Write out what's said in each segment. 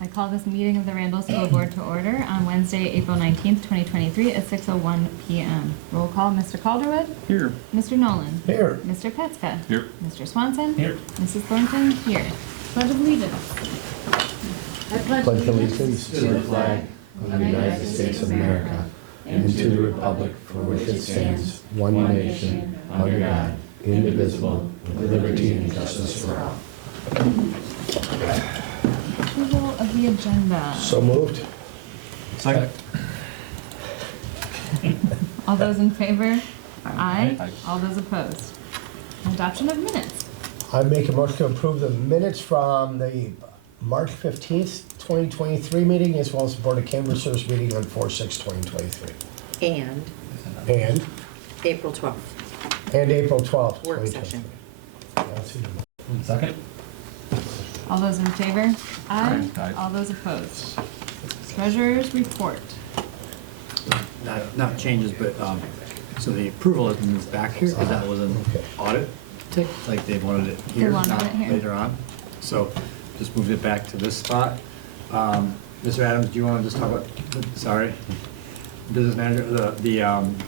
I call this meeting of the Randall School Board to order on Wednesday, April 19th, 2023 at 6:01 p.m. Roll call, Mr. Calderwood. Here. Mr. Nolan. Here. Mr. Petzka. Here. Mr. Swanson. Here. Mrs. Thornton. Here. Pledge of Allegiance. I Pledge allegiance to the flag of the United States of America and to the republic for which it stands, one nation, under God, indivisible, with liberty and justice for all. Approval of the agenda. So moved. Second. All those in favor? Aye. Aye. All those opposed? Adoption of minutes. I make a motion to approve the minutes from the March 15th, 2023 meeting, as well as the Board of Canvassers meeting on 4/6/2023. And And April 12th. April 12th, Work 2023. session. Second. All those in favor? Aye. Aye. All those opposed? Treasurer's report. Not changes, but, so the approval has been moved back here, because that was an audit tick, like they wanted it They here, wanted not it here. later on. So just moved it back to this spot. Mr. Adams, do you want to just talk about, sorry, business manager, the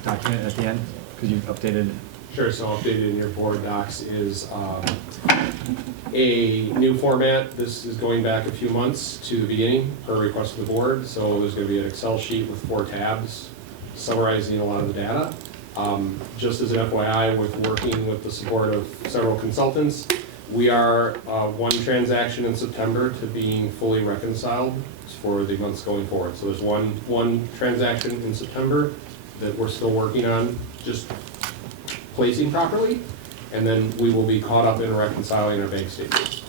document at the end, because you updated? Sure, so updated in your board docs is a new format. This is going back a few months to the beginning per request of the board. So there's going to be an Excel sheet with 4 tabs summarizing a lot of the data. Just as an FYI, with working with the support of several consultants, we are one transaction in September to being fully reconciled for the months going forward. So there's one transaction in September that we're still working on, just placing properly, and then we will be caught up in reconciling our bank statements.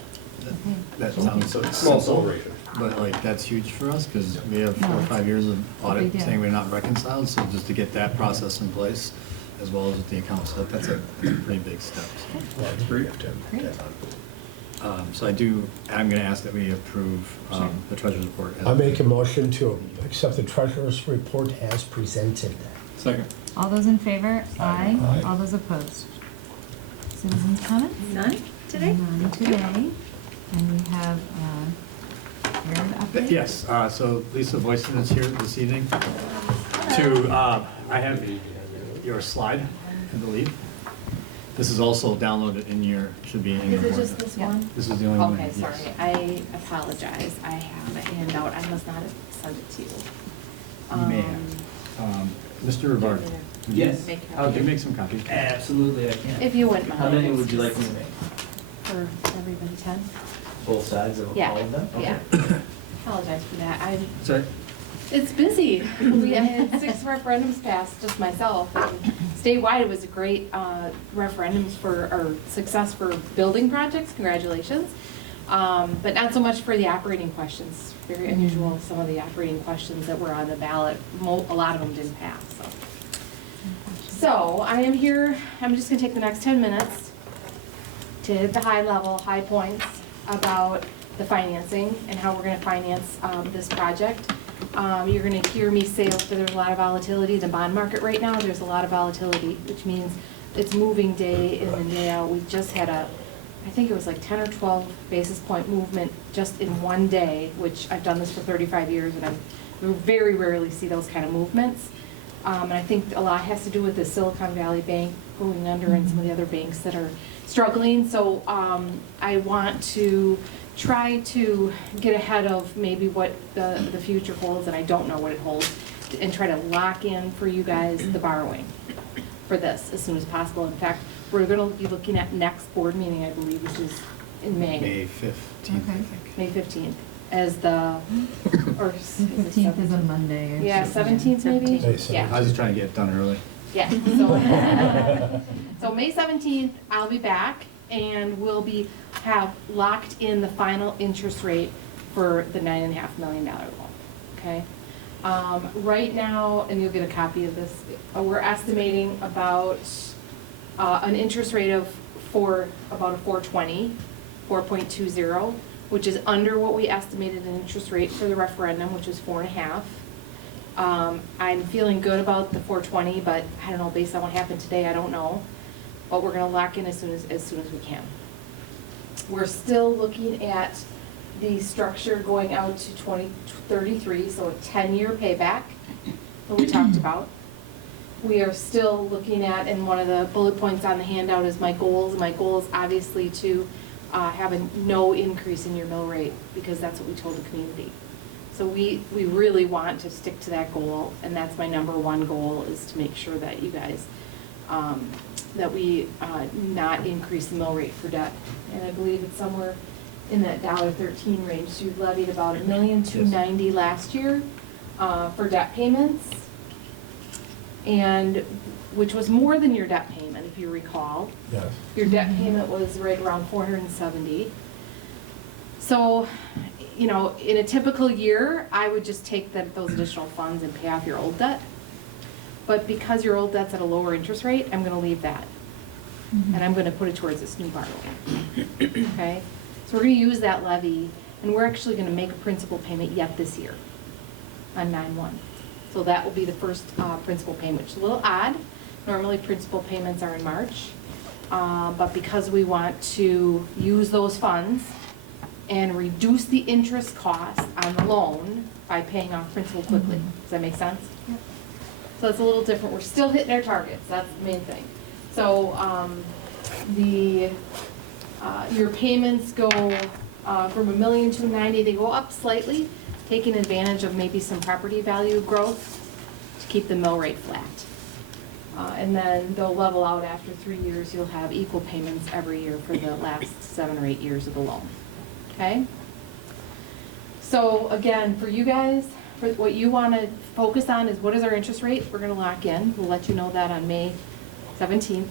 That sounds so Small simple, celebration. but like, that's huge for us, because we have 4 or 5 years of audit deal. saying we're not reconciled, so just to get that process in place, as well as with the accounts, so that's a pretty big step. Great. So I'm gonna ask that we approve Sure. the treasurer's report. I make a motion to accept the treasurer's report as presented. Second. All those in favor? Aye. Aye. All those opposed? Citizens' comments? None today? None today. And we have Aaron update? Yes, so Lisa Voisin is here this evening to, I have your slide, I believe. This is also downloaded in your, should be in your Is it board. just this Yeah. one? This is the only one. Okay, yes. sorry, I apologize, I have a handout, I must not have sent it to you. You may have. Mr. Rivard, would you- Yes. Could you make some copies? Absolutely, I can. If you wouldn't mind. How many would you like me to make? For everybody, 10? Both sides of Yeah, all of them? yeah. Apologize for that, Sorry? it's busy. I had 6 referendums passed, just myself, and statewide, it was a great referendums or success for building projects, congratulations. But not so much for the operating questions, very unusual, some of the operating questions that were on the ballot, a lot of them didn't pass, so. So I am here, I'm just gonna take the next 10 minutes to hit the high points about the financing and how we're gonna finance this project. You're gonna hear me say that there's a lot of volatility in the bond market right now. There's a lot of volatility, which means it's moving day in and day out. We just had I think it was like 10 or 12 basis point movement just in one day, which I've done this for 35 years and we very rarely see those kind of movements. And I think a lot has to do with the Silicon Valley Bank going under and some of the other banks that are struggling. So I want to try to get ahead of maybe what the future holds, and I don't know what it holds, and try to lock in for you guys the borrowing for this as soon as possible. In fact, we're gonna be looking at next board meeting, I believe, which is in May. May 15th, I Okay. think. May 15th, as the, or is it 15th is a 17th? Monday. Or Yeah, something. 17th maybe? May 17th. Yeah. I was just trying to get it done early. Yeah, so May 17th, I'll be back, and we'll have locked in the final interest rate for the $9.5 million loan, okay? Right now, and you'll get a copy of this, we're estimating about an interest rate of about a 4.20, which is under what we estimated an interest rate for the referendum, which is 4.5. I'm feeling good about the 420, but I don't know, based on what happened today, I don't know. But we're gonna lock in as soon as we can. We're still looking at the structure going out to 2033, so a 10-year payback that we talked about. We are still looking at, and one of the bullet points on the handout is my goals. My goal is obviously to have no increase in your mill rate, because that's what we told the community. So we really want to stick to that goal, and that's my number one goal, is to make sure that you guys, that we not increase the mill rate for debt. And I believe it's somewhere in that $1.13 range. So you've levied about $1,290,000 last year for debt payments, and which was more than your debt payment, if you recall. Yes. Your debt payment was right around $470,000. So, you know, in a typical year, I would just take those additional funds and pay off your old debt. But because your old debt's at a lower interest rate, I'm gonna leave that. And I'm gonna put it towards this new borrowing. Okay? So we're gonna use that levy, and we're actually gonna make a principal payment yet this year on 9/1. So that will be the first principal payment, which is a little odd. Normally, principal payments are in March. But because we want to use those funds and reduce the interest cost on the loan by paying off principal quickly. Does that make sense? Yep. So it's a little different. We're still hitting our targets. That's the main thing. So your payments go from $1,290,000, they go up slightly, taking advantage of maybe some property value growth to keep the mill rate flat. And then they'll level out after 3 years. You'll have equal payments every year for the last 7 or 8 years of the loan. Okay? So again, for you guys, for what you want to focus on is what is our interest rate we're going to lock in. We'll let you know that on May 17th.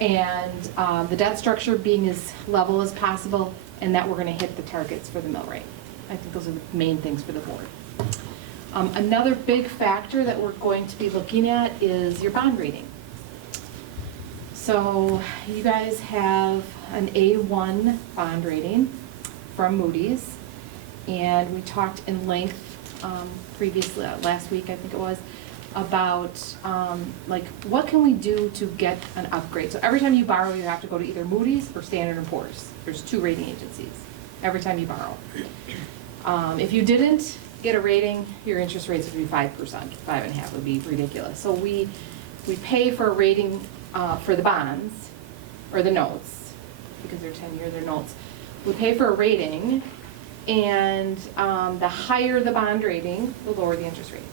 And the debt structure being as level as possible, and that we're going to hit the targets for the mill rate. I think those are the main things for the board. Another big factor that we're going to be looking at is your bond rating. So you guys have an A1 bond rating from Moody's, and we talked in length previously, last week I think it was, about like what can we do to get an upgrade. So every time you borrow, you have to go to either Moody's or Standard & Poor's. There's 2 rating agencies every time you borrow. If you didn't get a rating, your interest rates would be 5%, 5.5% would be ridiculous. So we pay for a rating for the bonds, or the notes, because they're 10-year, they're notes. We pay for a rating, and the higher the bond rating, the lower the interest rates.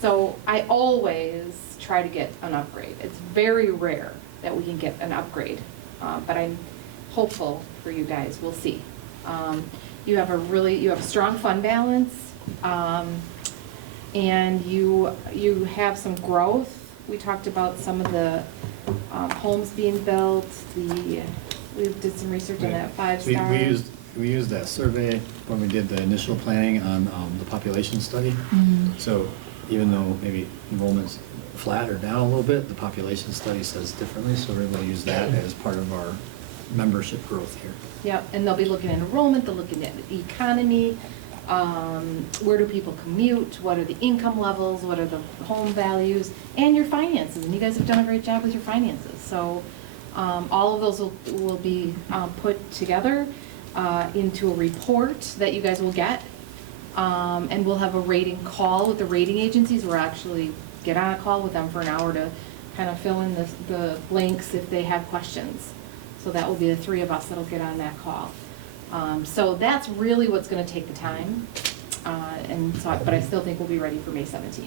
So I always try to get an upgrade. It's very rare that we can get an upgrade, but I'm hopeful for you guys. We'll see. You have a strong fund balance, and you have some growth. We talked about some of the homes being built. We did some research on that 5-star. We used that survey when we did the initial planning on the population study. So even though maybe enrollment's flat or down a little bit, the population study says differently, so we're able to use that as part of our membership growth here. Yep, and they'll be looking at enrollment, they're looking at the economy, where do people commute, what are the income levels, what are the home values, and your finances. And you guys have done a great job with your finances. So all of those will be put together into a report that you guys will get. And we'll have a rating call with the rating agencies. We'll actually get on a call with them for an hour to kind of fill in the blanks if they have questions. So that will be the 3 of us that'll get on that call. So that's really what's going to take the time. But I still think we'll be ready for May 17th.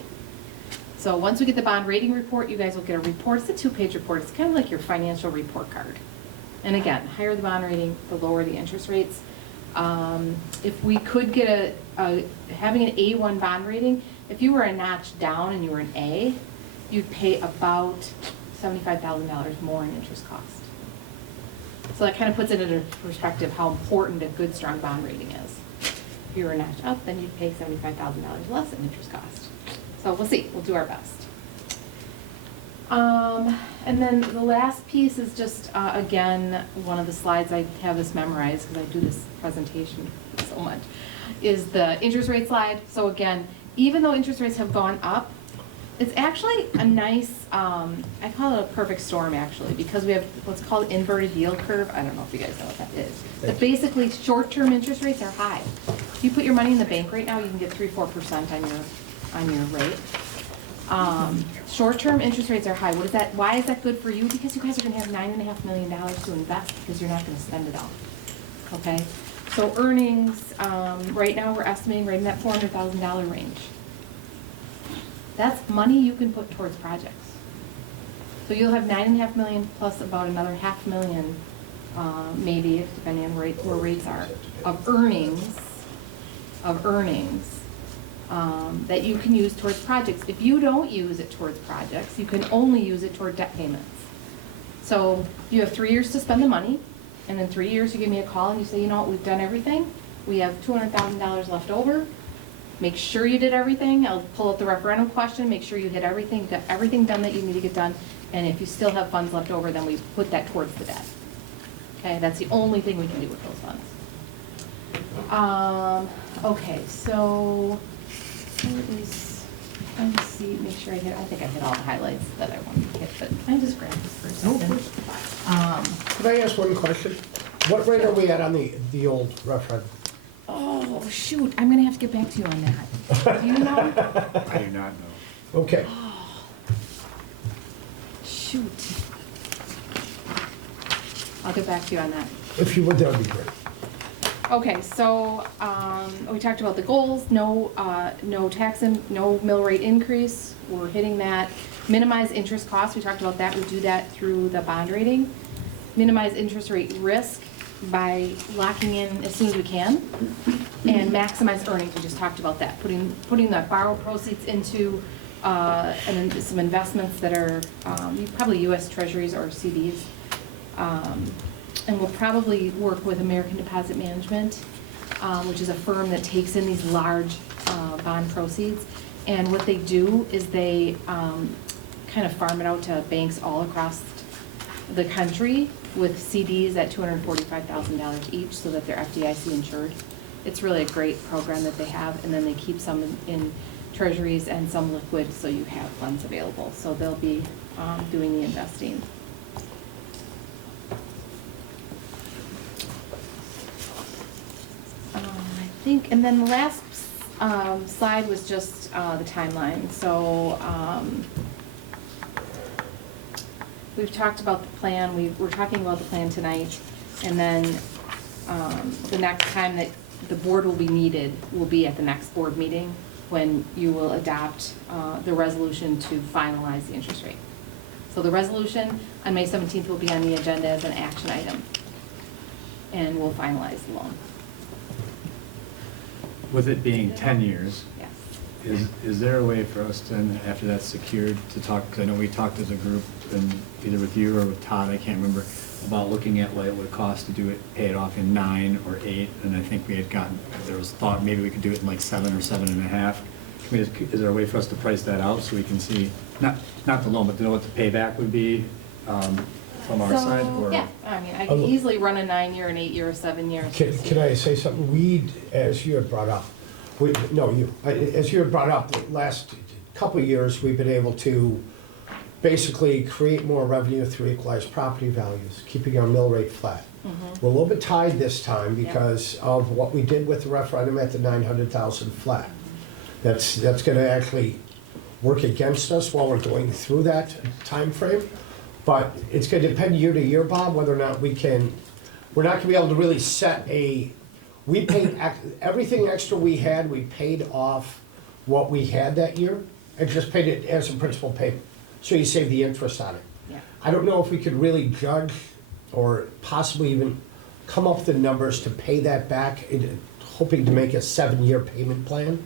So once we get the bond rating report, you guys will get a report. It's a 2-page report. It's kind of like your financial report card. And again, higher the bond rating, the lower the interest rates. If we could get having an A1 bond rating, if you were a notch down and you were an A, you'd pay about $75,000 more in interest cost. So that kind of puts it into perspective how important a good, strong bond rating is. If you were a notch up, then you'd pay $75,000 less in interest cost. So we'll see. We'll do our best. And then the last piece is just, again, one of the slides, I have this memorized because I do this presentation so much, is the interest rate slide. So again, even though interest rates have gone up, It's actually a nice, I call it a perfect storm actually, because we have what's called inverted yield curve. I don't know if you guys know what that is. But basically, short-term interest rates are high. If you put your money in the bank right now, you can get 3-4% on your rate. Short-term interest rates are high. What is that? Why is that good for you? Because you guys are gonna have $9.5 million to invest because you're not gonna spend it all. Okay? So earnings, right now we're estimating right in that $400,000 range. That's money you can put towards projects. So you'll have $9.5 million plus about another $500,000, maybe, depending on where rates are, of earnings, that you can use towards projects. If you don't use it towards projects, you can only use it toward debt payments. So you have 3 years to spend the money, and in 3 years you give me a call and you say, you know what, we've done everything. We have $200,000 left over. Make sure you did everything. I'll pull up the referendum question, make sure you hit everything, got everything done that you need to get done. And if you still have funds left over, then we put that towards the debt. Okay, that's the only thing we can do with those funds. Okay, so, let me see, make sure I think I hit all the highlights that I wanted to hit, but can I just grab this for a second? Could I ask one question? What rate are we at on the old referendum? Oh, shoot, I'm gonna have to get back to you on that. Do you know? I do not know. Okay. Shoot. I'll get back to you on that. If you would, that would be great. Okay, so, we talked about the goals, no tax and no mill rate increase, we're hitting that. Minimize interest costs, we talked about that, we do that through the bond rating. Minimize interest rate risk by locking in as soon as we can. And maximize earnings, we just talked about that, putting the borrowed proceeds into some investments that are probably US Treasuries or CDs. And we'll probably work with American Deposit Management, which is a firm that takes in these large bond proceeds. And what they do is they kind of farm it out to banks all across the country with CDs at $245,000 each so that they're FDIC insured. It's really a great program that they have, and then they keep some in treasuries and some liquid so you have funds available. So they'll be doing the investing. I think, and then the last slide was just the timeline. So we've talked about the plan. We're talking about the plan tonight, and then the next time that the board will be needed will be at the next board meeting when you will adopt the resolution to finalize the interest rate. So the resolution on May 17th will be on the agenda as an action item, and we'll finalize the loan. With it being 10 years, Yes. is there a way for us then, after that's secured, to talk, because I know we talked as a group, and either with you or with Todd, I can't remember, about looking at what it would cost to do it, pay it off in 9 or 8, and I think we had gotten, there was thought maybe we could do it in like 7 or 7.5. Is there a way for us to price that out so we can see, not the loan, but to know what the payback would be from our side? So, Or yeah, I mean, I can easily run a 9-year, an 8-year, a 7-year. Can I say something? As you had brought up, as you had brought up, the last couple of years, we've been able to basically create more revenue through equalized property values, keeping our mill rate flat. We're a little bit tied this time because of what we did with the referendum at the 900,000 flat. That's going to actually work against us while we're going through that time frame. But it's going to depend year to year, Bob, whether or not we're not going to be able to really set we paid, everything extra we had, we paid off what we had that year and just paid it as a principal payment. So you save the interest on it. Yeah. I don't know if we could really judge or possibly even come up with the numbers to pay that back, hoping to make a 7-year payment plan.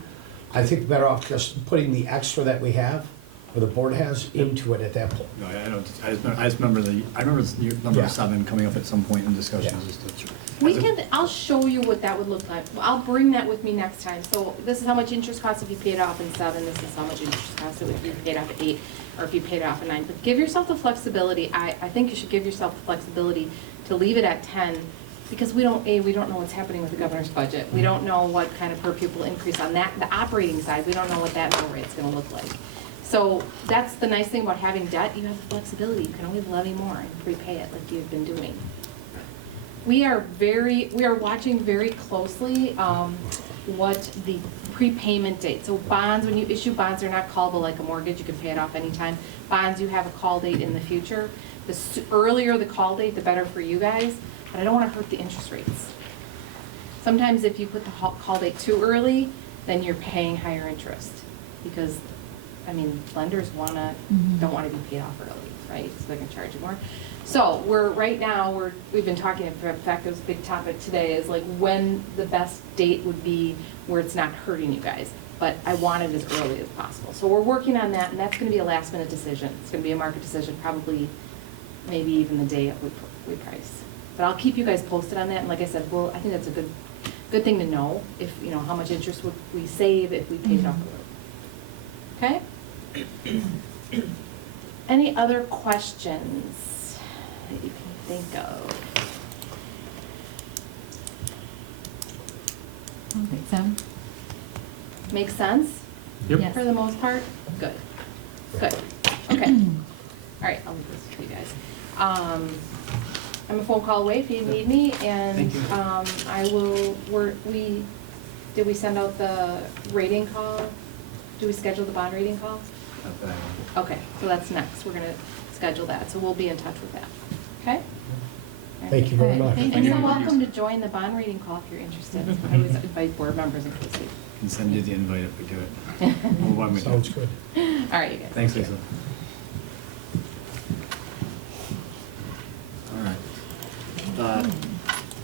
I think better off just putting the extra that we have, or the board has, into it at that point. No, I don't, I just remember number Yeah. 7 coming up at some point in discussions. I'll show you what that would look like. I'll bring that with me next time. So this is how much interest costs if you paid off in 7, this is how much interest costs if you paid off at 8, or if you paid off at 9. But give yourself the flexibility, I think you should give yourself the flexibility to leave it at 10, because we don't know what's happening with the governor's budget. We don't know what kind of per pupil increase on that, the operating side, we don't know what that mill rate's gonna look like. So that's the nice thing about having debt, you have the flexibility, you can always levy more and prepay it like you've been doing. We are watching very closely what the prepayment date, so bonds, when you issue bonds, they're not callable like a mortgage, you can pay it off anytime. Bonds, you have a call date in the future. The earlier the call date, the better for you guys, but I don't wanna hurt the interest rates. Sometimes if you put the call date too early, then you're paying higher interest, because, I mean, lenders don't wanna be paid off early, right? So they're gonna charge you more. So we've been talking, in fact, it was a big topic today, is like when the best date would be where it's not hurting you guys. But I want it as early as possible. So we're working on that, and that's gonna be a last minute decision. It's gonna be a market decision, probably, maybe even the day we price. But I'll keep you guys posted on that, and like I said, I think that's a good thing to know, if, you know, how much interest would we save if we paid it off early. Okay? Any other questions that you can think of? I don't think so. Make sense? Yep. Yes. For the most part? Good. Good. Okay. All right, I'll leave this to you guys. I'm a phone call away if you need me, and Thank you. I will, did we send out the rating call? Do we schedule the bond rating call? Not that. Okay, so that's next. We're gonna schedule that, so we'll be in touch with that. Okay? Thank you very All right, much. thank And you. you're welcome to join the bond rating call if you're interested. I always invite board members in case they. Can send you the invite if we do it. We'll want me to. Sounds good. All right, you guys. Thanks, Lisa. All right.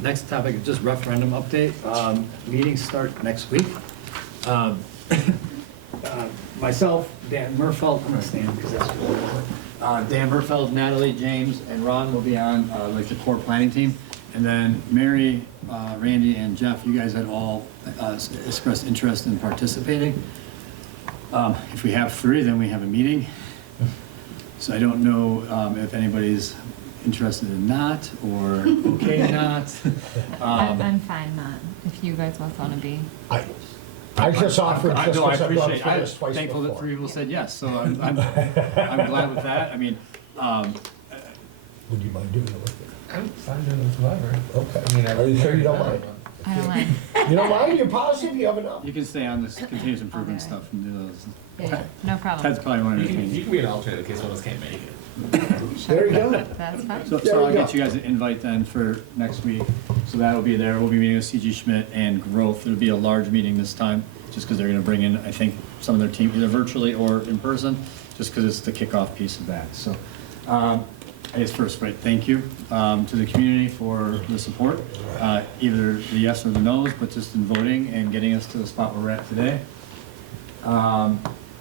Next topic is just referendum update. Meetings start next week. Myself, Dan Murfeld, I'm gonna stand because that's really important. Dan Murfeld, Natalie, James, and Ron will be on like the core planning team. And then Mary, Randy, and Jeff, you guys had all expressed interest in participating. If we have 3, then we have a meeting. So I don't know if anybody's interested in not, or okay not. I'm fine not, if you guys both want to be. I just offered just No, I because I've gone appreciate, through I'm this twice thankful that before. 3 people said yes, so I'm glad with that. I mean, Would you mind doing it with me? I'm fine doing this whatever. Okay. I mean, Are you sure you don't mind? I don't mind. You don't mind? You're positive you have enough? you can stay on this continuous improvement Okay. stuff and do those. Yeah, no problem. That's probably one of You the can, you things. can be an alternate in case one of us can't make it. There you go. That's fine. So There I'll you get go. you guys an invite then for next week. So that'll be there. We'll be meeting with CG Schmidt and Growth. It'll be a large meeting this time, just because they're gonna bring in, I think, some of their team, either virtually or in person, just because it's the kickoff piece of that. So, I guess first, right, thank you to the community for the support, either the yes or the no's, but just in voting and getting us to the spot where we're at today.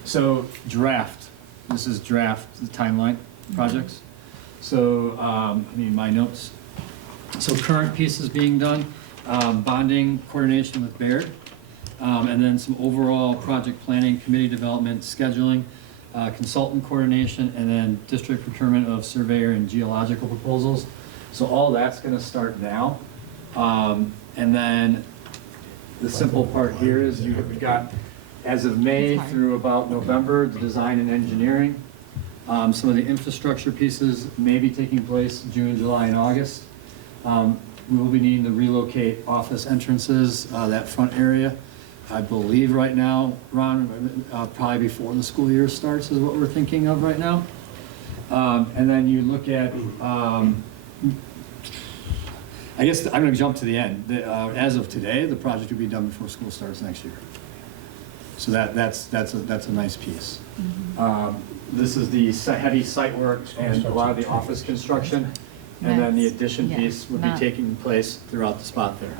So draft, this is draft, the timeline projects. So, I need my notes. So current pieces being done, bonding coordination with Baird, and then some overall project planning, committee development, scheduling, consultant coordination, and then district procurement of surveyor and geological proposals. So all that's gonna start now. And then the simple part here is we've got, as of May through about November, the design and engineering. Some of the infrastructure pieces may be taking place June, July, and August. We will be needing to relocate office entrances, that front area. I believe right now, Ron, probably before the school year starts is what we're thinking of right now. And then you look at, I guess I'm gonna jump to the end. As of today, the project will be done before school starts next year. So that's a nice piece. This is the heavy site work and a lot of the office construction. And then the addition Yeah, piece would be not- taking place throughout the spot there.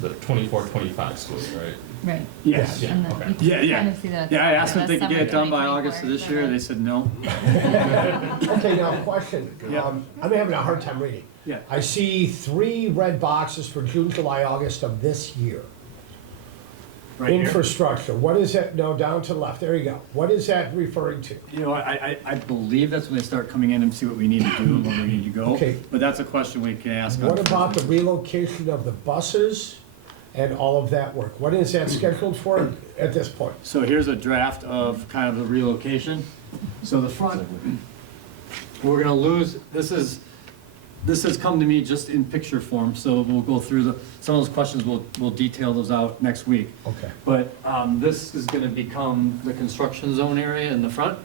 The 24-25 school year, right? Right. Yes. Yeah, And then okay. you can Yeah. kind of see that. Yeah, I asked them if they could Summer get it done by 2024, August of this is year, that they right? said no. Okay, now, question. Yeah. I'm having a hard time reading. Yeah. I see 3 red boxes for June, July, August of this year. Right here. Infrastructure, what is that? No, down to the left, there you go. What is that referring to? You know, I believe that's when they start coming in and see what we need to do and where we need to go. Okay. But that's a question we can ask. on What about the Thursday. relocation of the buses and all of that work. What is that scheduled for at this point? So here's a draft of kind of the relocation. So the front, we're gonna lose, this has come to me just in picture form, so we'll go through some of those questions, we'll detail those out next week. Okay. But this is gonna become the construction zone area in the front.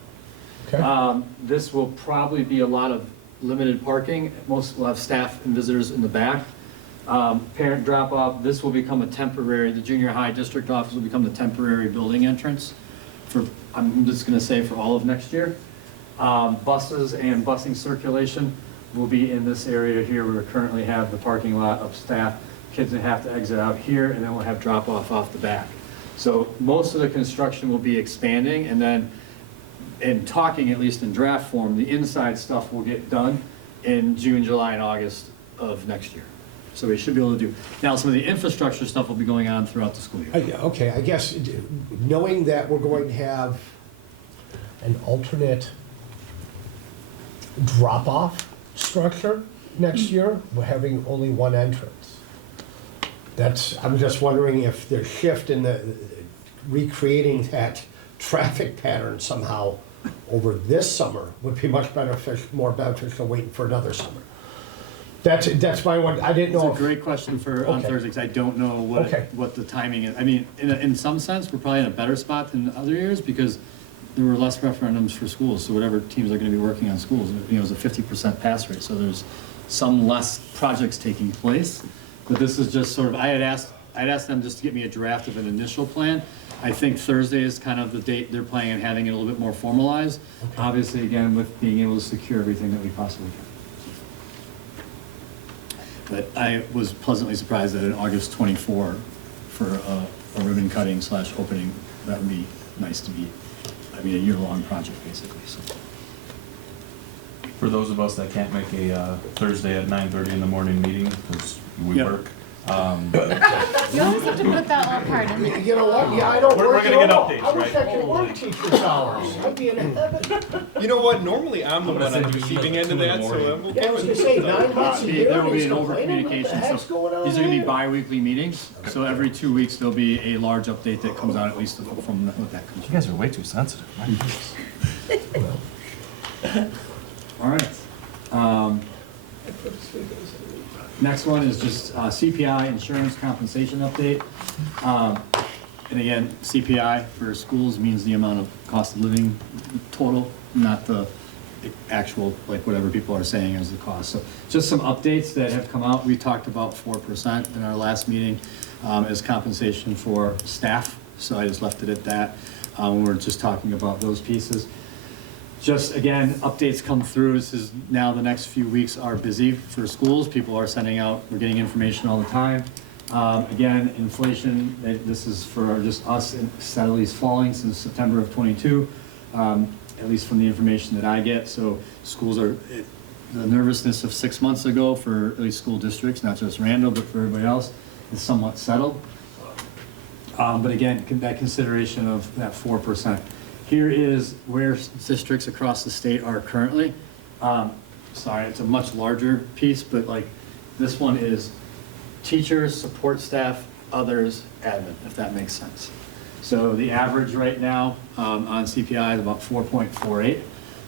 Okay. This will probably be a lot of limited parking. Most will have staff and visitors in the back. Parent drop-off, this will become a temporary, the junior high district office will become the temporary building entrance for, I'm just gonna say for all of next year. Buses and busing circulation will be in this area here where we currently have the parking lot of staff. Kids that have to exit out here, and then we'll have drop-off off the back. So most of the construction will be expanding, and then in talking, at least in draft form, the inside stuff will get done in June, July, and August of next year. So we should be able to do. Now, some of the infrastructure stuff will be going on throughout the school year. Okay, I guess knowing that we're going to have an alternate drop-off structure next year, we're having only one entrance. I'm just wondering if the shift in the, recreating that traffic pattern somehow over this summer would be much more beneficial waiting for another summer. That's my one, I didn't know. It's a great question for on Okay. Thursday, because I don't know Okay. what the timing is. I mean, in some sense, we're probably in a better spot than other years, because there were less referendums for schools, so whatever teams are gonna be working on schools, it was a 50% pass rate, so there's some less projects taking place. But this is just sort of, I'd asked them just to get me a draft of an initial plan. I think Thursday is kind of the date they're planning on having it a little bit more formalized. Obviously, again, with being able to secure everything that we possibly can. But I was pleasantly surprised that in August 24 for a ribbon cutting / opening, that would be nice to be, I mean, a year-long project, basically, so. For those of us that can't make a Thursday at 9:30 in the morning meeting, because we Yep. work. You always have to put that little part in there. You know what, yeah, I don't We're work gonna at get all. updates, I wish right? I could work teacher's hours, I'd be in heaven. You know what? Normally I'm the I'm gonna one on send the you receiving emails end of 2 in the that, so morning. I'm Yeah, I was gonna say, 9 months a year, There will be he's an complaining, what the over-communication, heck's so going on these are gonna be there? bi-weekly meetings, so every 2 weeks, there'll be a large update that comes out, at least from what that comes You from. guys are way too sensitive. All right. Next one is just CPI, insurance compensation update. And again, CPI for schools means the amount of cost of living total, not the actual, like whatever people are saying as the cost. So just some updates that have come out. We talked about 4% in our last meeting as compensation for staff. So I just left it at that. We're just talking about those pieces. Just again, updates come through. This is now the next few weeks are busy for schools. People are sending out, we're getting information all the time. Again, inflation, this is for just us, steadily falling since September of '22, at least from the information that I get. So schools are, the nervousness of 6 months ago for at least school districts, not just Randall, but for everybody else, is somewhat settled. But again, that consideration of that 4%. Here is where districts across the state are currently. Sorry, it's a much larger piece, but like this one is teachers, support staff, others, admin, if that makes sense. So the average right now on CPI is about 4.48.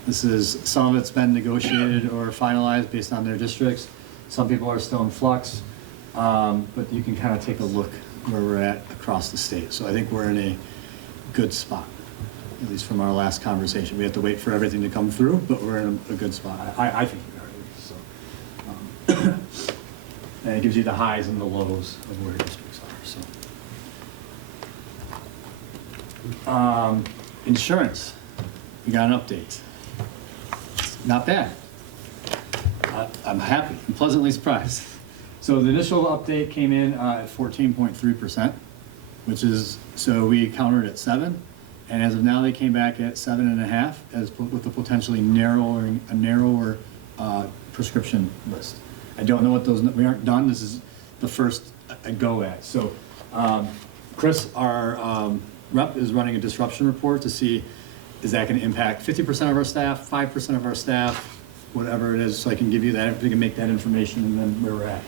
This is, some of it's been negotiated or finalized based on their districts. Some people are still in flux, but you can kind of take a look where we're at across the state. So I think we're in a good spot, at least from our last conversation. We have to wait for everything to come through, but we're in a good spot. I think we are. So, and it gives you the highs and the lows of where districts are. So, insurance, we got an update. Not bad. I'm happy. I'm pleasantly surprised. So the initial update came in at 14.3%, which is, so we countered at 7. And as of now, they came back at 7.5, with a potentially narrower prescription list. I don't know what those, we aren't done. This is the first go at. So Chris, our rep, is running a disruption report to see, is that going to impact 50% of our staff, 5% of our staff, whatever it is, so I can give you that, we can make that information and then where we're at.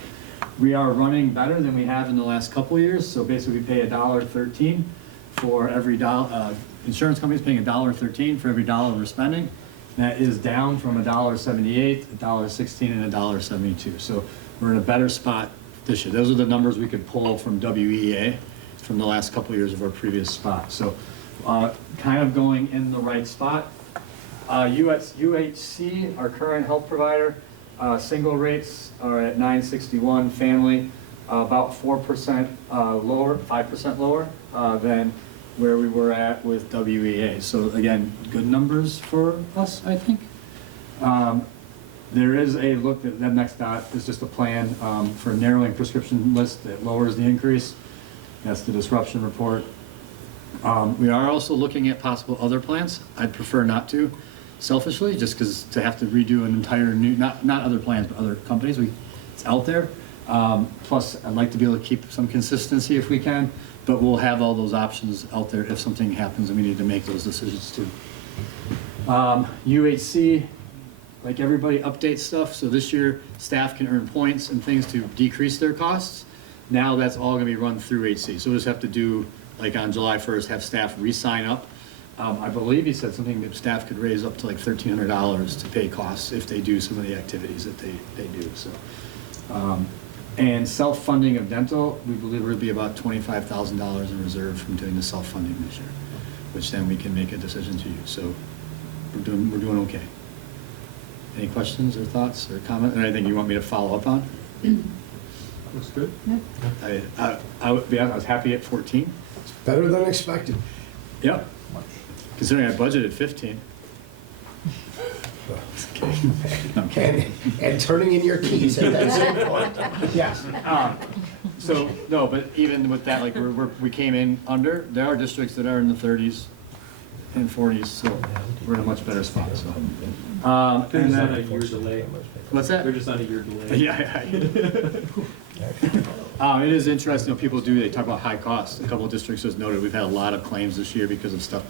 We are running better than we have in the last couple of years, so basically we pay $1.13 for every dollar, insurance company's paying $1.13 for every dollar we're spending. That is down from $1.78, $1.16, and $1.72. So we're in a better spot this year. Those are the numbers we could pull from WEA from the last couple of years of our previous spot. So kind of going in the right spot. UHC, our current health provider, single rates are at 961, family about 4% lower, 5% lower than where we were at with WEA. So again, good numbers for us, I think. There is a look at that next dot is just a plan for narrowing prescription list that lowers the increase. That's the disruption report. We are also looking at possible other plans. I'd prefer not to, selfishly, just because to have to redo an entire new, not other plans, but other companies. It's out there. Plus, I'd like to be able to keep some consistency if we can, but we'll have all those options out there if something happens and we need to make those decisions too. UHC, like everybody, updates stuff. So this year, staff can earn points and things to decrease their costs. Now that's all gonna be run through HC. So we'll just have to do, like on July 1st, have staff re-sign up. I believe he said something that staff could raise up to like $1,300 to pay costs if they do some of the activities that they do, so. And self-funding of dental, we believe would be about $25,000 in reserve from doing the self-funding this year, which then we can make a decision to use. So we're doing okay. Any questions or thoughts or comments, or anything you want me to follow up on? Looks good. I was happy at 14. Better than expected. Yep. Considering I budgeted 15. And turning in your keys at that same point. Yes. So, no, but even with that, like, we came in under, there are districts that are in the 30s and 40s, so we're in a much better spot, so. They're And just on a then, year delay. what's that? They're just on a year delay. Yeah. It is interesting, what people do, they talk about high costs. A couple of districts has noted, we've had a lot of claims this year because of stuff.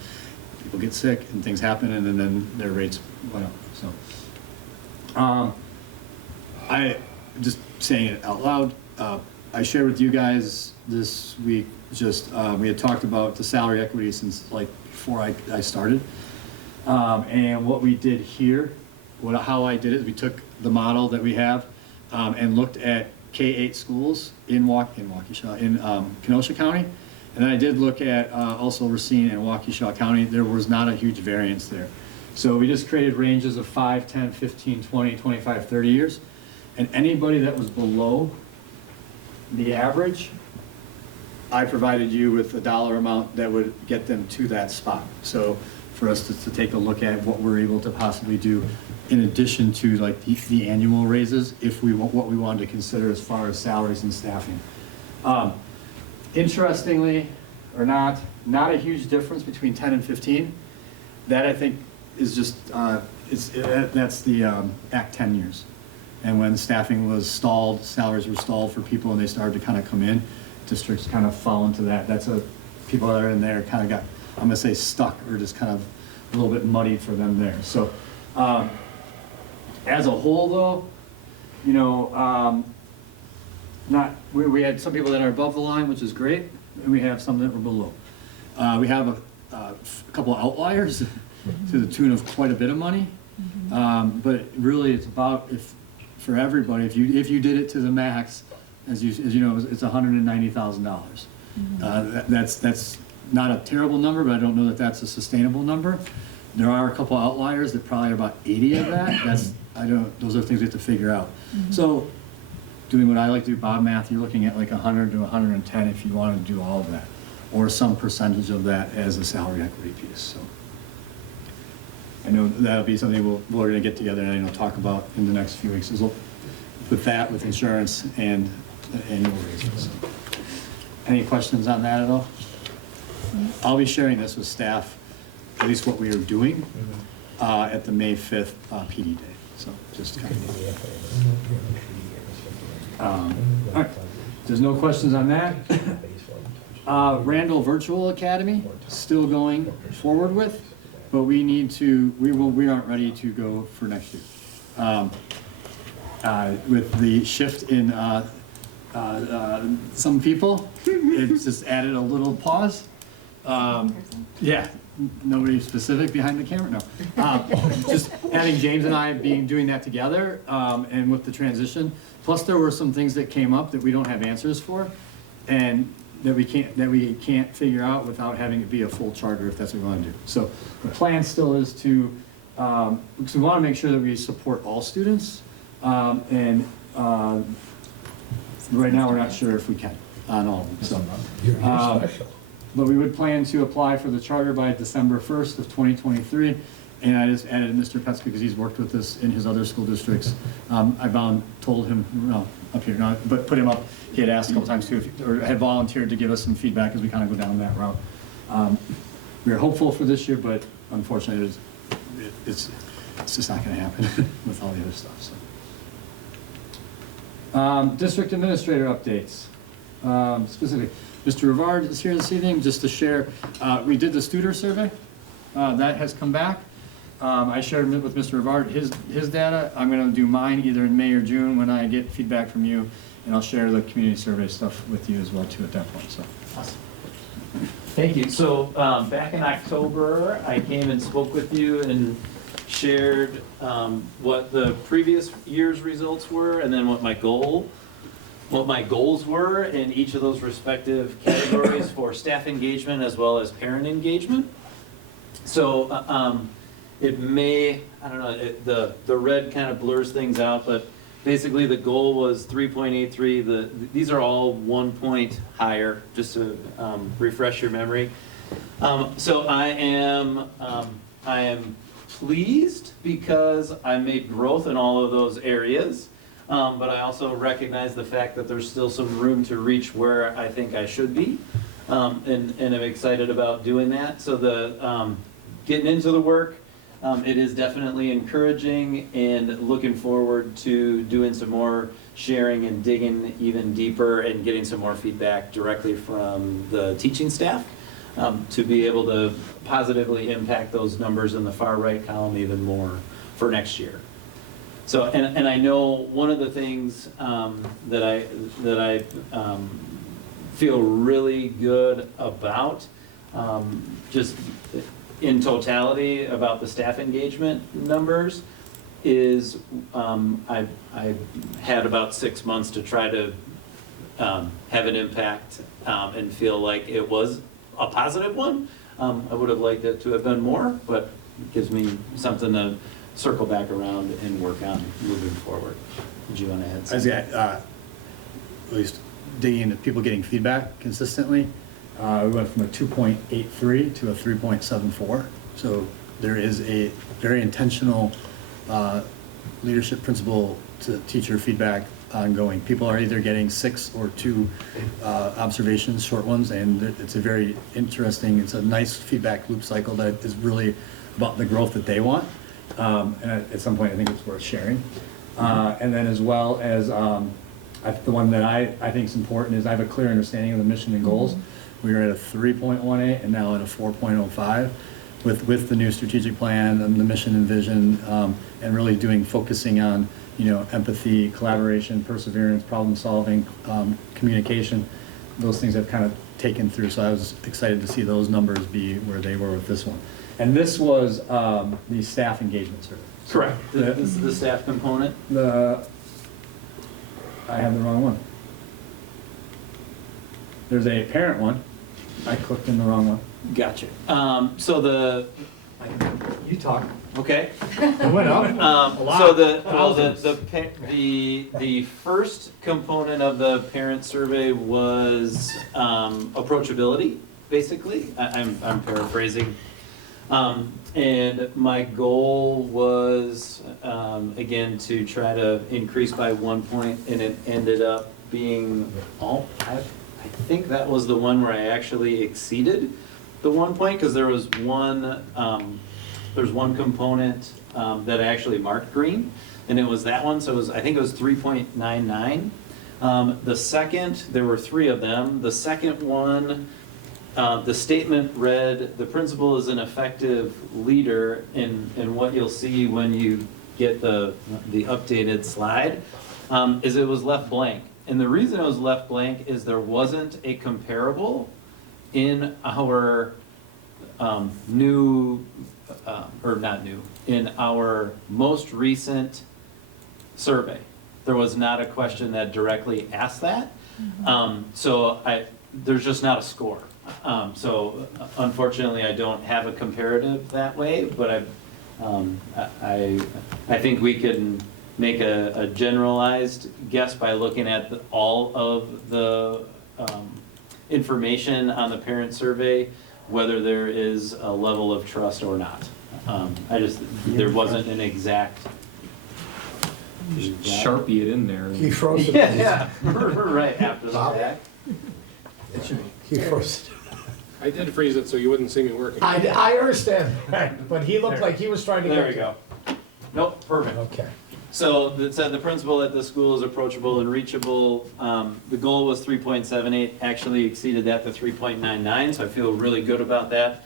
People get sick and things happen, and then their rates went up, so. I, just saying it out loud, I shared with you guys this week, just, we had talked about the salary equity since like before I started. And what we did here, how I did it, we took the model that we have and looked at K-8 schools in Kenosha County. And then I did look at also Racine and Waukesha County. There was not a huge variance there. So we just created ranges of 5, 10, 15, 20, 25, 30 years. And anybody that was below the average, I provided you with a dollar amount that would get them to that spot. So for us to take a look at what we're able to possibly do in addition to like the annual raises, if we want, what we wanted to consider as far as salaries and staffing. Interestingly, or not a huge difference between 10 and 15. That I think is just, that's the Act 10 years. And when staffing was stalled, salaries were stalled for people and they started to kind of come in, districts kind of fall into that. That's people that are in there kind of got, I'm gonna say stuck or just kind of a little bit muddy for them there. So as a whole though, you know, we had some people that are above the line, which is great, and we have some that were below. We have a couple of outliers to the tune of quite a bit of money, but really it's about, for everybody, if you did it to the max, as you know, it's $190,000. That's not a terrible number, but I don't know that that's a sustainable number. There are a couple outliers that probably are about 80 of that. Those are things we have to figure out. So doing what I like to do, Bob math, you're looking at like 100 to 110 if you want to do all of that, or some percentage of that as a salary equity piece. So I know that'll be something we're going to get together and talk about in the next few weeks. With insurance and annual raises. So. Any questions on that at all? I'll be sharing this with staff, at least what we are doing at the May 5th PD day. So just kind of. All right. There's no questions on that. Randall Virtual Academy still going forward with, but we aren't ready to go for next year. With the shift in some people. It's just added a little pause. Yeah, nobody specific behind the camera, no. Just having James and I doing that together, and with the transition. Plus there were some things that came up that we don't have answers for, and that we can't figure out without having it be a full charter if that's what we want to do. So the plan still is to, because we want to make sure that we support all students, and right now we're not sure if we can on all of them. So, You're special. but we would plan to apply for the charter by December 1st of 2023. And I just added Mr. Petzke because he's worked with this in his other school districts. Told him, well, up here, not, but put him up. He had asked a couple times too, or had volunteered to give us some feedback as we kind of go down that route. We are hopeful for this year, but unfortunately, it's just not going to happen with all the other stuff. So, district administrator updates. Specific. Mr. Rivard is here this evening just to share. We did the Studer survey. That has come back. I shared with Mr. Rivard his data. I'm going to do mine either in May or June when I get feedback from you, and I'll share the community survey stuff with you as well too at that point. So. Awesome. Thank you. So back in October, I came and spoke with you and shared what the previous year's results were, and then what my goals were in each of those respective categories for staff engagement as well as parent engagement. So it may, I don't know, the red kind of blurs things out, but basically the goal was 3.83. These are all 1 point higher, just to refresh your memory. So I am pleased because I made growth in all of those areas, but I also recognize the fact that there's still some room to reach where I think I should be, and I'm excited about doing that. So the getting into the work, it is definitely encouraging, and looking forward to doing some more sharing and digging even deeper and getting some more feedback directly from the teaching staff to be able to positively impact those numbers in the far right column even more for next year. So, and I know one of the things that I feel really good about, just in totality about the staff engagement numbers, is I had about 6 months to try to have an impact and feel like it was a positive one. I would have liked it to have been more, but it gives me something to circle back around and work on moving forward. Did you want to add something? At least digging into people getting feedback consistently. We went from a 2.83 to a 3.74. So there is a very intentional leadership principle to teacher feedback ongoing. People are either getting 6 or 2 observations, short ones, and it's a very interesting, it's a nice feedback loop cycle that is really about the growth that they want. And at some point I think it's worth sharing. And then as well as the one that I think is important is I have a clear understanding of the mission and goals. We are at a 3.18 and now at a 4.05 with the new strategic plan and the mission and vision, and really focusing on, empathy, collaboration, perseverance, problem solving, communication. Those things have kind of taken through. So I was excited to see those numbers be where they were with this one. And this was the staff engagement survey. Correct. This is the staff component. I have the wrong one. There's a parent one. I clicked in the wrong one. Gotcha. You talk. Okay. It went up. So the first component of the parent survey was approachability, basically. I'm paraphrasing. And my goal was, again, to try to increase by 1 point, and it ended up being, I think that was the one where I actually exceeded the 1 point, because there was one component that I actually marked green, and it was that one, so I think it was 3.99. The second, there were 3 of them. The second one, the statement read, "The principal is an effective leader," and what you'll see when you get the updated slide is it was left blank. And the reason it was left blank is there wasn't a comparable in our in our most recent survey. There was not a question that directly asked that. There's just not a score. So unfortunately, I don't have a comparative that way, but I think we can make a generalized guess by looking at all of the information on the parent survey, whether there is a level of trust or not. There wasn't an exact. Sharpie it in there. He froze it. Yeah, right after the fact. He froze it. I did freeze it so you wouldn't see me working. I understand, right, but he looked like he was trying to get. There we go. Nope, perfect. Okay. So it said the principal at the school is approachable and reachable. The goal was 3.78, actually exceeded that to 3.99, so I feel really good about that.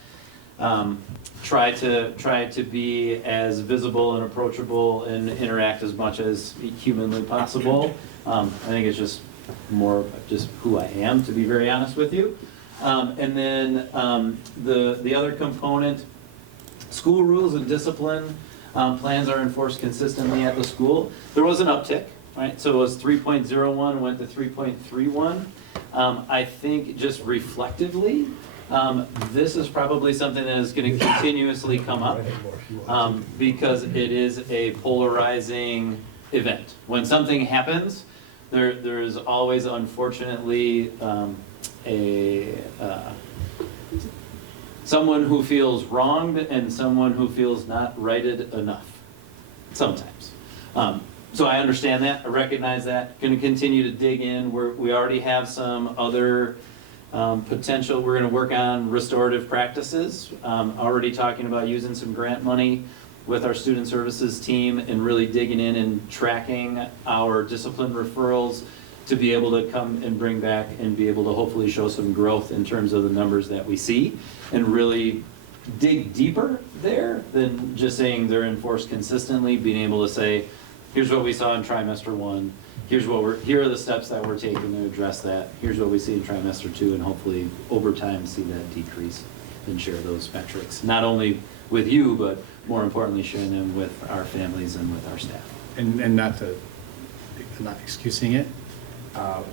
Try to be as visible and approachable and interact as much as humanly possible. I think it's just more just who I am, to be very honest with you. And then the other component, school rules and discipline plans are enforced consistently at the school. There was an uptick, right? So it was 3.01, went to 3.31. I think just reflectively, this is probably something that is going to continuously come up because it is a polarizing event. When something happens, there is always, unfortunately, someone who feels wronged and someone who feels not righted enough, sometimes. So I understand that, I recognize that, going to continue to dig in. We already have some other potential, we're going to work on restorative practices, already talking about using some grant money with our student services team and really digging in and tracking our discipline referrals to be able to come and bring back and be able to hopefully show some growth in terms of the numbers that we see and really dig deeper there than just saying they're enforced consistently, being able to say, here's what we saw in trimester 1, here are the steps that we're taking to address that, here's what we see in trimester 2, and hopefully over time see that decrease and share those metrics, not only with you, but more importantly sharing them with our families and with our staff. And not excusing it,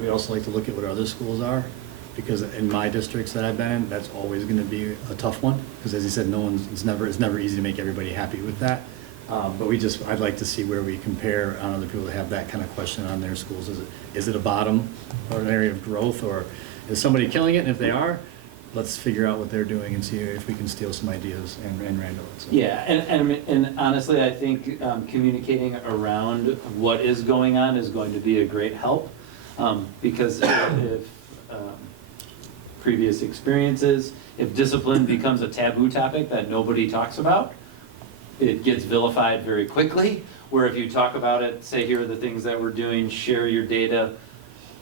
we also like to look at what other schools are, because in my districts that I've been in, that's always going to be a tough one, because as you said, it's never easy to make everybody happy with that. But I'd like to see where we compare on other people that have that kind of question on their schools. Is it a bottom or an area of growth, or is somebody killing it? And if they are, let's figure out what they're doing and see if we can steal some ideas and Randall. So. Yeah, and honestly, I think communicating around what is going on is going to be a great help, because if previous experiences, if discipline becomes a taboo topic that nobody talks about, it gets vilified very quickly, where if you talk about it, say here are the things that we're doing, share your data,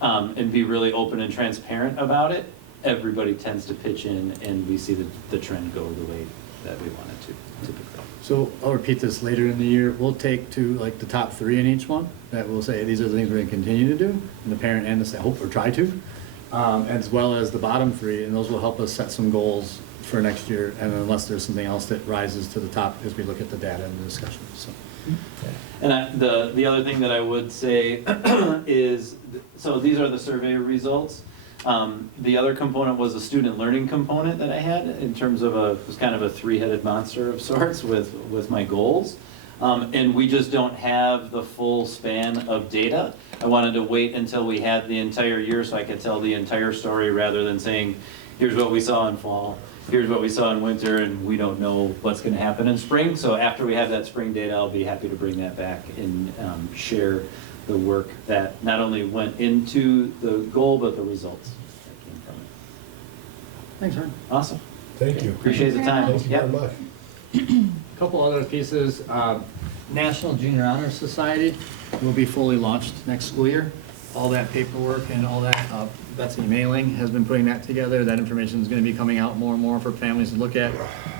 and be really open and transparent about it, everybody tends to pitch in and we see the trend go the way that we want it to typically. So I'll repeat this later in the year. We'll take like the top 3 in each one that we'll say these are the things we're going to continue to do, and the parent and the staff hope or try to, as well as the bottom 3, and those will help us set some goals for next year, and unless there's something else that rises to the top as we look at the data and the discussion. So. And the other thing that I would say is, so these are the survey results. The other component was a student learning component that I had in terms of it was kind of a 3-headed monster of sorts with my goals. And we just don't have the full span of data. I wanted to wait until we had the entire year so I could tell the entire story rather than saying, here's what we saw in fall, here's what we saw in winter, and we don't know what's going to happen in spring. So after we have that spring data, I'll be happy to bring that back and share the work that not only went into the goal, but the results that came from it. Thanks, Ryan. Awesome. Thank you. Appreciate the time. Thank you very Yep. much. A couple other pieces. National Junior Honor Society will be fully launched next school year. All that paperwork and all that, Betsy Mailing has been putting that together. That information is going to be coming out more and more for families to look at.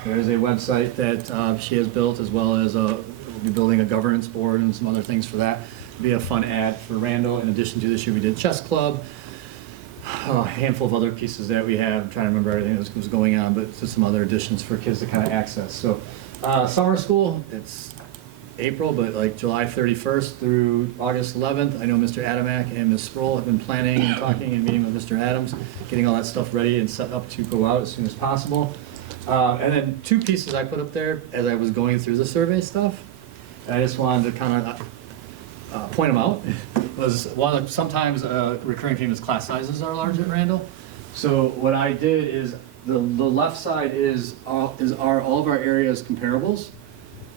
There is a website that she has built, as well as we'll be building a governance board and some other things for that. be a fun ad for Randall. In addition to this year, we did chess club, a handful of other pieces that we have. I'm trying to remember everything that was going on, but just some other additions for kids to kind of access. So summer school, it's April, but like July 31st through August 11th. I know Mr. Adamak and Ms. Sproul have been planning and talking and meeting with Mr. Adams, getting all that stuff ready and set up to go out as soon as possible. And then two pieces I put up there as I was going through the survey stuff. And I just wanted to kind of point them out. Was one of sometimes a recurring theme is class sizes are large at Randall. So what I did is the left side is all of our areas comparables.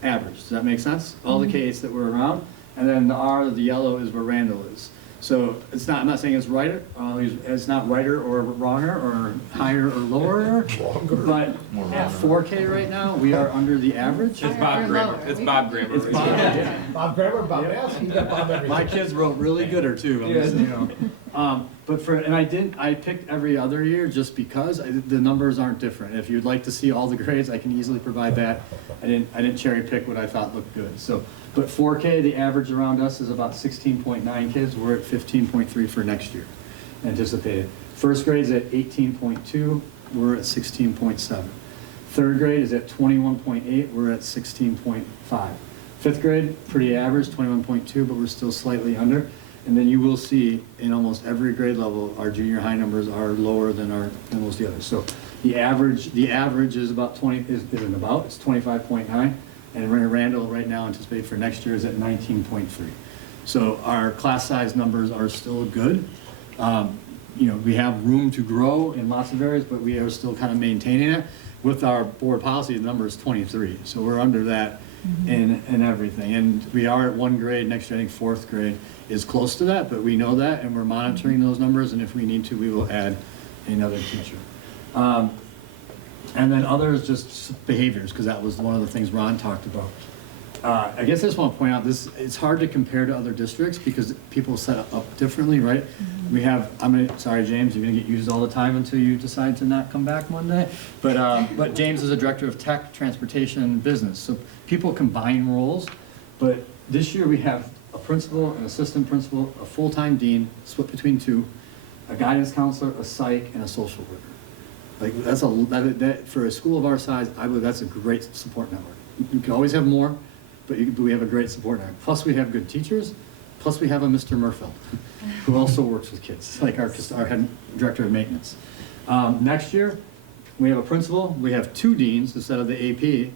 Average, does that make sense? All the K-8s that were around, and then the yellow is where Randall is. So it's not, I'm not saying it's right, it's not righter or wronger or higher or lower, but at 4K right now, we are under the average. It's Bob Grammer. It's Bob Grammer. It's Bob, yeah. Bob Grammer, Bob Bass, he got Bob everything. My kids wrote really good or two, I'm just, you know. But I picked every other year just because the numbers aren't different. If you'd like to see all the grades, I can easily provide that. I didn't cherry pick what I thought looked good. So, but 4K, the average around us is about 16.9 kids. We're at 15.3 for next year, anticipated. First grade is at 18.2. We're at 16.7. Third grade is at 21.8. We're at 16.5. Fifth grade, pretty average, 21.2, but we're still slightly under. And then you will see in almost every grade level, our junior high numbers are lower than most of the others. So the average is about 20, it's 25.9. And Randall right now anticipated for next year is at 19.3. So our class size numbers are still good. You know, we have room to grow in lots of areas, but we are still kind of maintaining it. With our board policy, the number is 23. So we're under that in everything. And we are at one grade, next year I think fourth grade is close to that, but we know that and we're monitoring those numbers, and if we need to, we will add another teacher. And then others, just behaviors, because that was one of the things Ron talked about. I guess I just want to point out this, it's hard to compare to other districts because people set up differently, right? We have, sorry James, you're gonna get used all the time until you decide to not come back one day. But James is a director of tech, transportation, and business. So people combine roles, but this year we have a principal, an assistant principal, a full-time dean, split between two, a guidance counselor, a psych, and a social worker. Like that for a school of our size, I believe that's a great support network. You can always have more, but we have a great support network. Plus we have good teachers, plus we have a Mr. Murfeld, who also works with kids, like our head director of maintenance. Next year, we have a principal, we have two deans instead of the AP,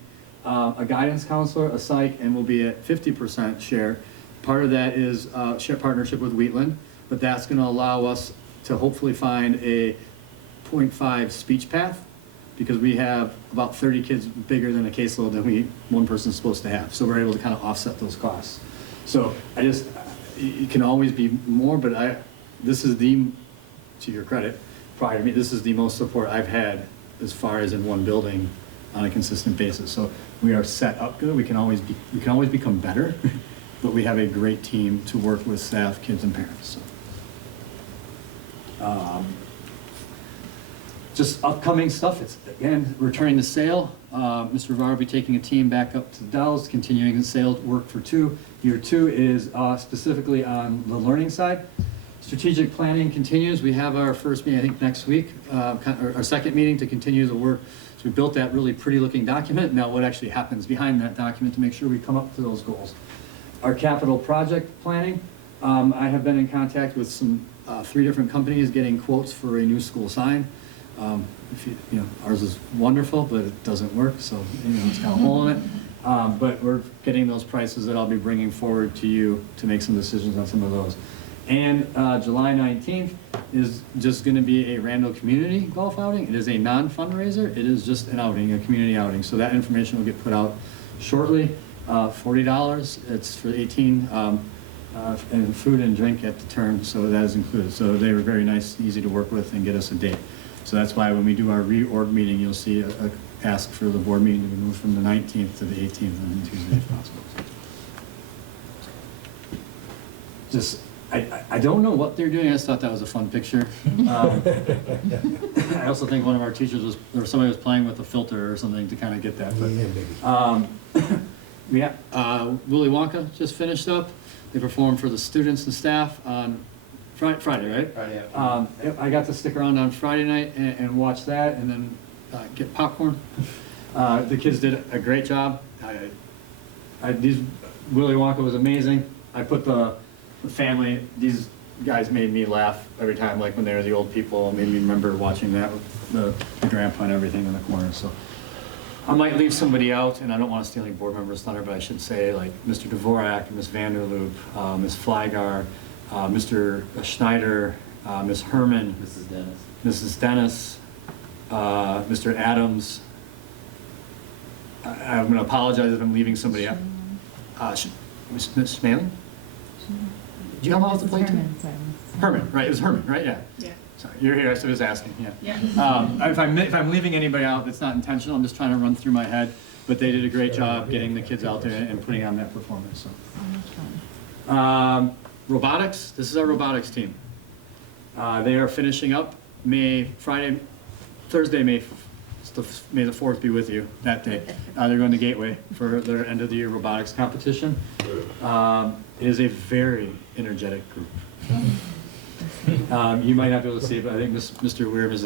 a guidance counselor, a psych, and we'll be at 50% share. Part of that is share partnership with Wheatland, but that's gonna allow us to hopefully find a 0.5 speech path, because we have about 30 kids bigger than a caseload that one person's supposed to have. So we're able to kind of offset those costs. So it can always be more, but this is to your credit, prior to me, this is the most support I've had as far as in one building on a consistent basis. So we are set up good. We can always become better, but we have a great team to work with staff, kids, and parents. So. Just upcoming stuff, it's again returning to sale. Mr. Rivara will be taking a team back up to the Dells, continuing the sales work for year two is specifically on the learning side. Strategic planning continues. We have our first meeting, I think next week, our second meeting to continue the work. So we built that really pretty looking document. Now what actually happens behind that document to make sure we come up to those goals. Our capital project planning, I have been in contact with some 3 different companies getting quotes for a new school sign. Ours is wonderful, but it doesn't work, so it's got a hole in it. But we're getting those prices that I'll be bringing forward to you to make some decisions on some of those. And July 19th is just going to be a Randall community golf outing. It is a non-fundraiser. It is just an outing, a community outing. So that information will get put out shortly. $40. It's for 18, and food and drink at the turn, so that is included. So they were very nice, easy to work with, and get us a date. So that's why when we do our reorg meeting, you'll see a ask for the board meeting to be moved from the 19th to the 18th on Tuesday if possible. Just, I don't know what they're doing. I just thought that was a fun picture. I also think one of our teachers somebody was playing with a filter or something to kind of get that. But, Willy Wonka just finished up. They performed for the students and staff on Friday, right? Friday I got to stick around on Friday night and watch that, and then get popcorn. The kids did a great job. Willy Wonka was amazing. I put the family, these guys made me laugh every time, like when they were the old people, made me remember watching that with the grandpa and everything in the corner, so. I might leave somebody out, and I don't want to steal any board members' thunder, but I should say, like, Mr. Dvorak, Ms. Vanderloop, Ms. Flygar, Mr. Schneider, Ms. Herman, Mrs. Dennis, Mr. Adams. I'm going to apologize if I'm leaving somebody out. Ms. Smaley? Do you know how to play too? Herman, right, it was Herman, right, yeah. Yeah. Sorry, you're here, I was just asking, yeah. Yeah. If I'm leaving anybody out, it's not intentional, I'm just trying to run through my head, but they did a great job getting the kids out there and putting on that performance, so. Robotics, this is our robotics team. They are finishing up Thursday, May the 4th be with you that day. They're going to Gateway for their end of the year robotics competition. It is a very energetic group. You might not be able to see it, but I think Mr. Weir and Ms.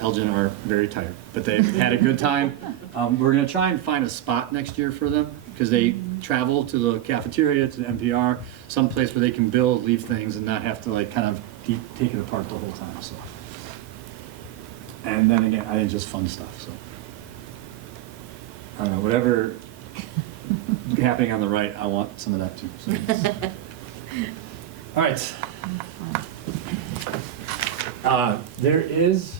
Elgin are very tired, but they've had a good time. We're going to try and find a spot next year for them because they travel to the cafeteria, to the NPR, someplace where they can build, leave things, and not have to like kind of take it apart the whole time. So. And then again, I think just fun stuff. So I don't know, whatever happening on the right, I want some of that too. So all right. There is,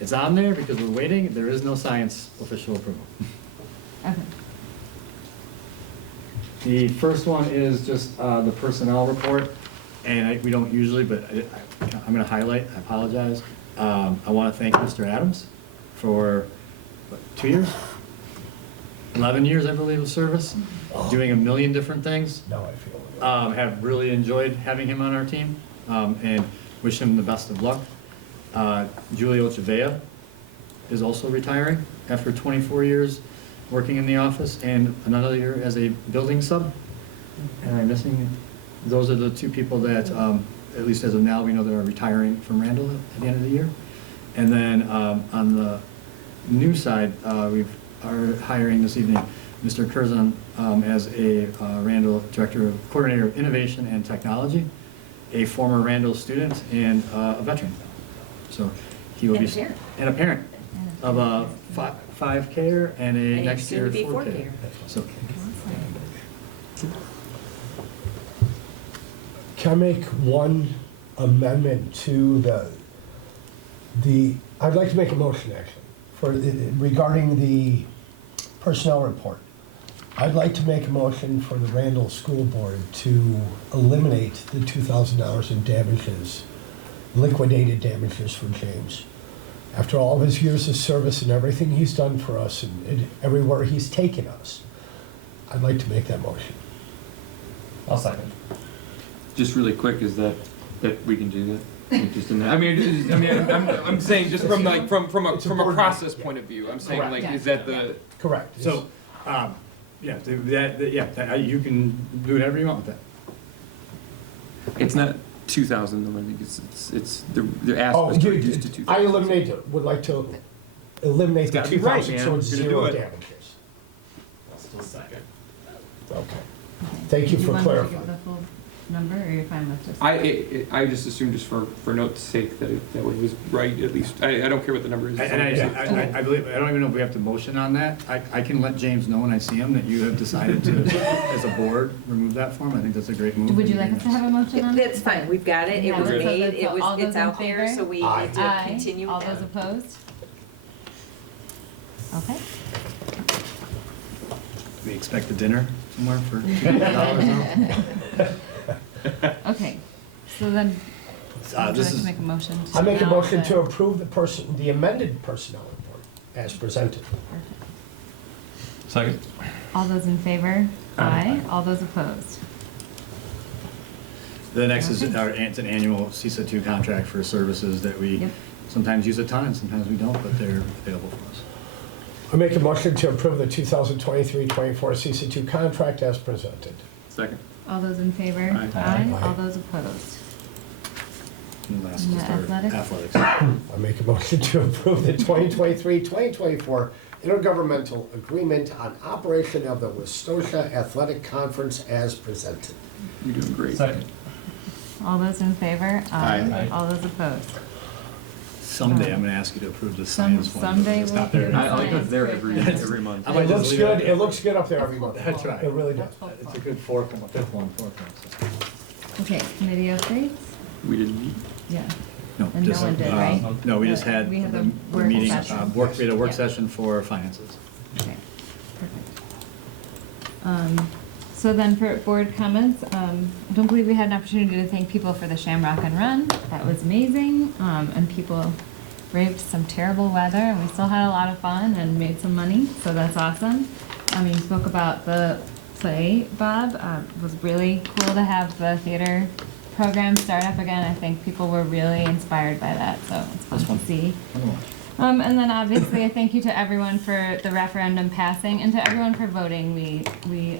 it's on there because we're waiting. There is no science official approval. Okay. The first one is just the personnel report, and we don't usually, but I'm going to highlight. I apologize. I want to thank Mr. Adams for 2 years, 11 years, I believe, of service, doing a million different things. Now I feel it. Have really enjoyed having him on our team, and wish him the best of luck. Julie Ochevea is also retiring after 24 years working in the office and another year as a building sub. And I'm missing, those are the two people that, at least as of now, we know that are retiring from Randall at the end of the year. And then on the new side, we are hiring this evening Mr. Curzon as a Randall Coordinator of Innovation and Technology, a former Randall student and a veteran. So he will And be a parent. and a parent of a 5K and a next year soon-to-be 4K. 4K. So Can I make one amendment to I'd like to make a motion actually, regarding the personnel report. I'd like to make a motion for the Randall School Board to eliminate the $2,000 in damages, liquidated damages for James. After all of his years of service and everything he's done for us and everywhere he's taken us, I'd like to make that motion. I'll second. Just really quick, is that we can do that? Like, just in that? I'm saying just from like from a process point of view. I'm saying Correct. like is that the Correct. So, you can do whatever you want with that. it's not 2,000 though. I think it's the ask was to reduce to 2,000. Would like to eliminate the It's gotta be right, 2,000 man. so it's We're gonna zero do it. damages. I'll still second. Okay. Okay. Thank you Did for want to give clarifying. the full number, or you're fine with just? I just assumed just for note's sake that that way was right at least. I don't care what the number is. And I believe, I don't even know if we have to motion on that. I can let James know when I see him that you have decided to, as a board, remove that form. I think that's a great move. Would you like us to have a motion on it? That's fine, we've got it, it Yeah, was so made, that's all those it's in out there, favor? so we Aye. need to Aye. continue All with those that. opposed? Okay. We expect a dinner somewhere for $200 now. Okay, so then, would you like This to is, make a motion? I make a now motion that- to approve the amended personnel report as presented. Perfect. Second. All those in favor? Aye. All those opposed? the next is Okay. it's an annual CISA 2 contract for services that we Yep. sometimes use a ton and sometimes we don't, but they're available for us. I make a motion to approve the 2023-24 CC2 contract as presented. Second. All those in favor? Aye. All those opposed? And last And is the our athletics? athletics. I make a motion to approve the 2023-2024 intergovernmental agreement on operation of the Westosha Athletic Conference as presented. You're doing great. Second. All those in favor? Aye. All those opposed? Someday I'm gonna ask you to approve the science one. but someday it's we'll not there do I like yet. us there every month. I might It just looks leave good, it. it looks good up there every month. That's right. It really does. It's a good fourth one, fifth one, fourth one. Okay, committee updates? We didn't meet. Yeah. No, And just, no one did, uh, right? No, we just had We had the the the work meeting, session. we had a work Yeah. session for finances. Okay, perfect. So then for board comments, I don't believe we had an opportunity to thank people for the Shamrock and Run. That was amazing, and people braved some terrible weather, and we still had a lot of fun and made some money, so that's awesome. You spoke about the play, Bob. It was really cool to have the theater program start up again. I think people were really inspired by that, so it's fun That's fun. to see. And then obviously a thank you to everyone for the referendum passing and to everyone for voting. We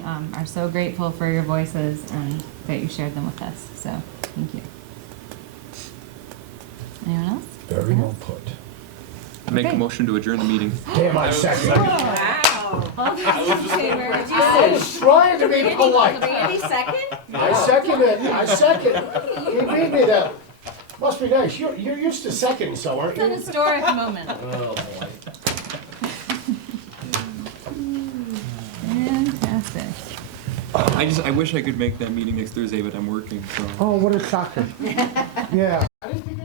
are so grateful for your voices and that you shared them with us, so thank you. Anyone else? Very well put. Make a Okay. motion to adjourn the meeting. Damn, I second. Wow. All those in favor? I was trying to be polite. Randy second? I second it, I second. He beat me that. Must be nice. You're used to second, so aren't It's an you? historic moment. Oh, boy. Fantastic. I wish I could make that meeting next Thursday, but I'm working, so. Oh, what a shocker. Yeah. I didn't think